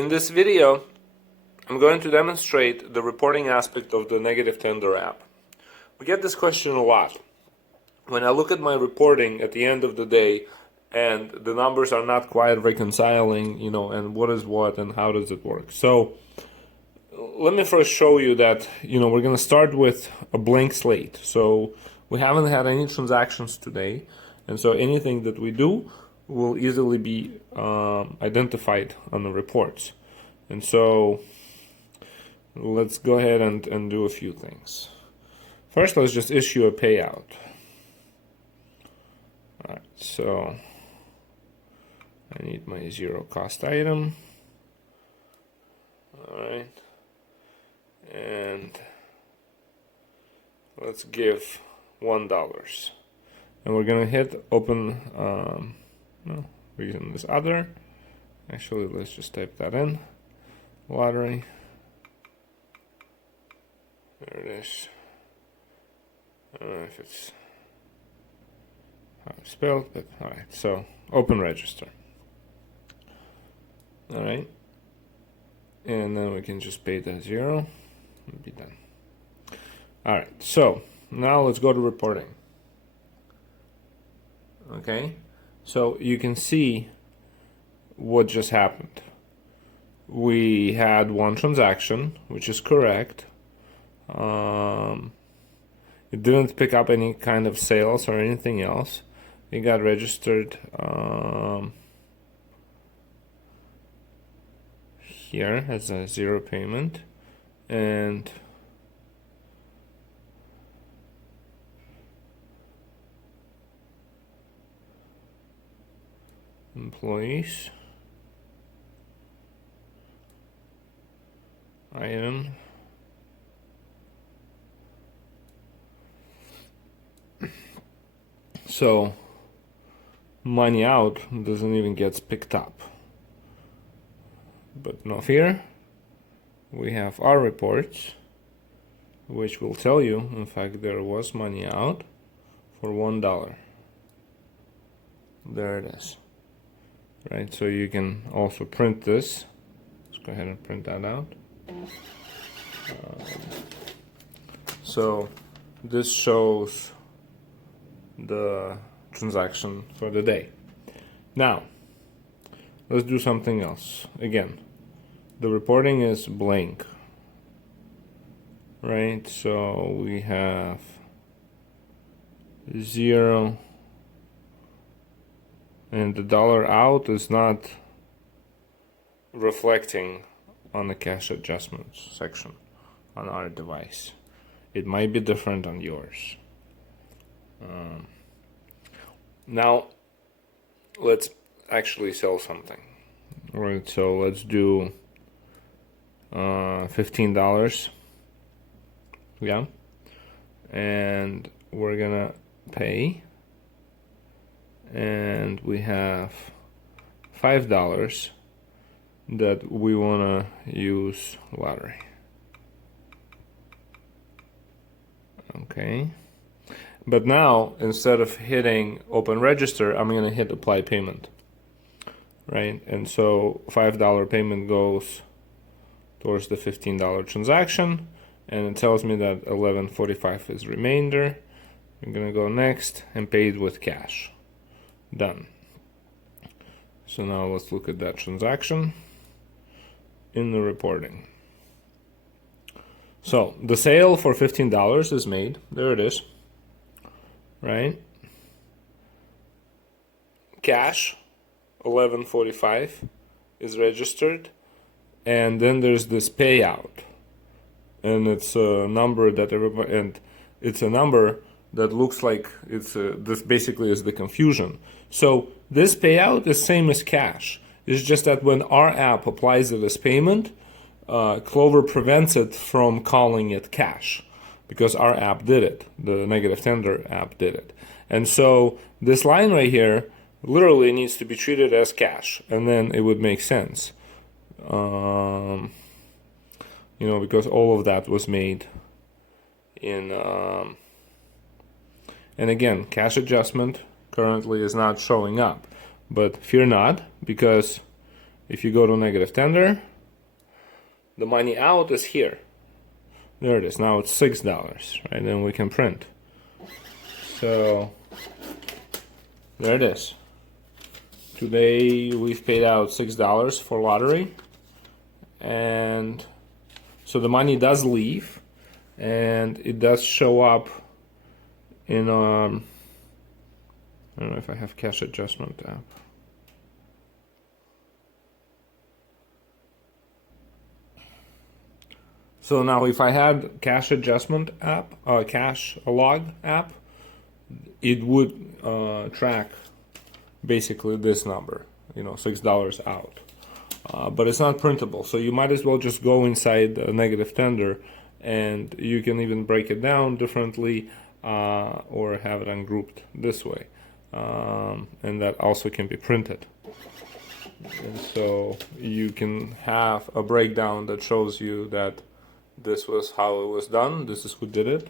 In this video, I'm going to demonstrate the reporting aspect of the negative tender app. We get this question a lot. When I look at my reporting at the end of the day and the numbers are not quite reconciling, and what is what and how does it work. So let me first show you that, we're going to start with a blank slate. So we haven't had any transactions today. And so anything that we do will easily be identified on the reports. And so let's go ahead and do a few things. First, let's just issue a payout. All right, so I need my zero cost item. All right, and let's give $1. And we're gonna hit open, no, we're using this other. Actually, let's just type that in. Lottery. There it is. I don't know if it's how it's spelled, but alright, so open register. Alright. And then we can just pay that 0 and be done. Alright, so now let's go to reporting. Okay, so you can see what just happened. We had one transaction, which is correct. It didn't pick up any kind of sales or anything else. It got registered here as a 0 payment, and employees, item, so money out doesn't even get picked up. But no fear, we have our reports, which will tell you, in fact, there was money out for $1. There it is. Right, so you can also print this. Let's go ahead and print that out. So this shows the transaction for the day. Now, let's do something else. Again, the reporting is blank. Right, so we have 0. And the dollar out is not reflecting on the cash adjustments section on our device. It might be different on yours. Now, let's actually sell something. All right, so let's do $15. Yeah, and we're gonna pay. And we have $5 that we want to use lottery. Okay, but now instead of hitting open register, I'm going to hit apply payment. Right, and so $5 payment goes towards the $15 transaction, and it tells me that $11.45 is remainder. I'm going to go next and pay it with cash. Done. So now let's look at that transaction in the reporting. So the sale for $15 is made. There it is. Right? Cash, $11.45 is registered, and then there's this payout, and it's a number that everybody, and it's a number that looks like it's this basically is the confusion. So this payout is same as cash. It's just that when our app applies it as payment, Clover prevents it from calling it cash because our app did it. The negative tender app did it. And so this line right here literally needs to be treated as cash, and then it would make sense. Because all of that was made in and again, cash adjustment currently is not showing up, but fear not, because if you go to negative tender, the money out is here. There it is. Now it's $6, right? Then we can print. So there it is. Today we've paid out $6 for lottery, and so the money does leave, and it does show up in I don't know if I have cash adjustment app. So now if I had cash adjustment app, cash log app, it would track basically this number, $6 out. But it's not printable, so you might as well just go inside the negative tender, and you can even break it down differently or have it ungrouped this way, and that also can be printed. And so you can have a breakdown that shows you that this was how it was done, this is who did it,